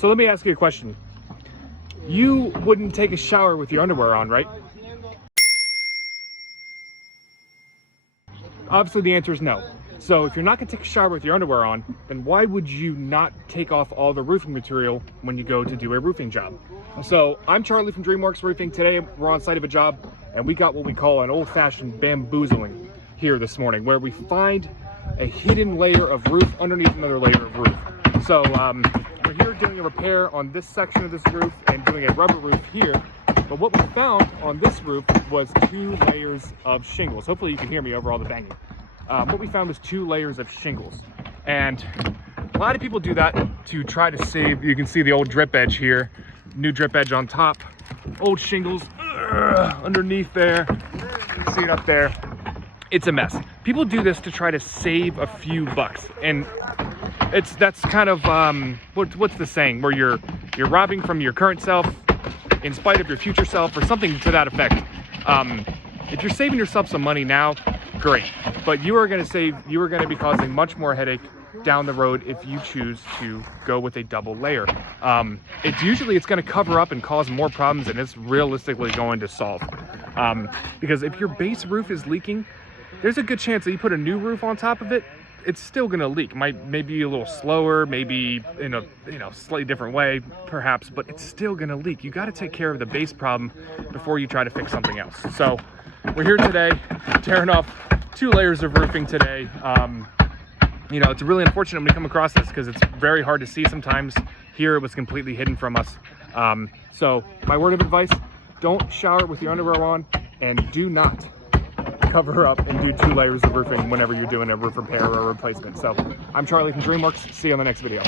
So let me ask you a question. You wouldn't take a shower with your underwear on, right? Obviously the answer is no. So if you're not gonna take a shower with your underwear on, then why would you not take off all the roofing material when you go to do a roofing job? So I'm Charlie from Dreamworx Roofing. Today we're on site of a job and we got what we call an old-fashioned bamboozling here this morning, where we find a hidden layer of roof underneath another layer of roof. So we're here doing a repair on this section of this roof and doing a rubber roof here. But what we found on this roof was 2 layers of shingles. Hopefully you can hear me over all the banging. What we found was 2 layers of shingles. And a lot of people do that to try to save, you can see the old drip edge here, new drip edge on top, old shingles underneath there, you can see it up there. It's a mess. People do this to try to save a few bucks. And that's kind of, what's the saying, where you're robbing from your current self in spite of your future self, or something to that effect. If you're saving yourself some money now, great, but you are going to be causing much more headache down the road if you choose to go with a double layer. It's going to cover up and cause more problems than it's realistically going to solve. Because if your base roof is leaking, there's a good chance that you put a new roof on top of it, it's still going to leak. Maybe a little slower, maybe in a slightly different way perhaps, but it's still going to leak. You got to take care of the base problem before you try to fix something else. So we're here today tearing off 2 layers of roofing today. It's really unfortunate when we come across this because it's very hard to see sometimes. Here it was completely hidden from us. So my word of advice, don't shower with your underwear on, and do not cover up and do 2 layers of roofing whenever you're doing a roof repair or replacement. So I'm Charlie from Dreamworx. See you on the next video.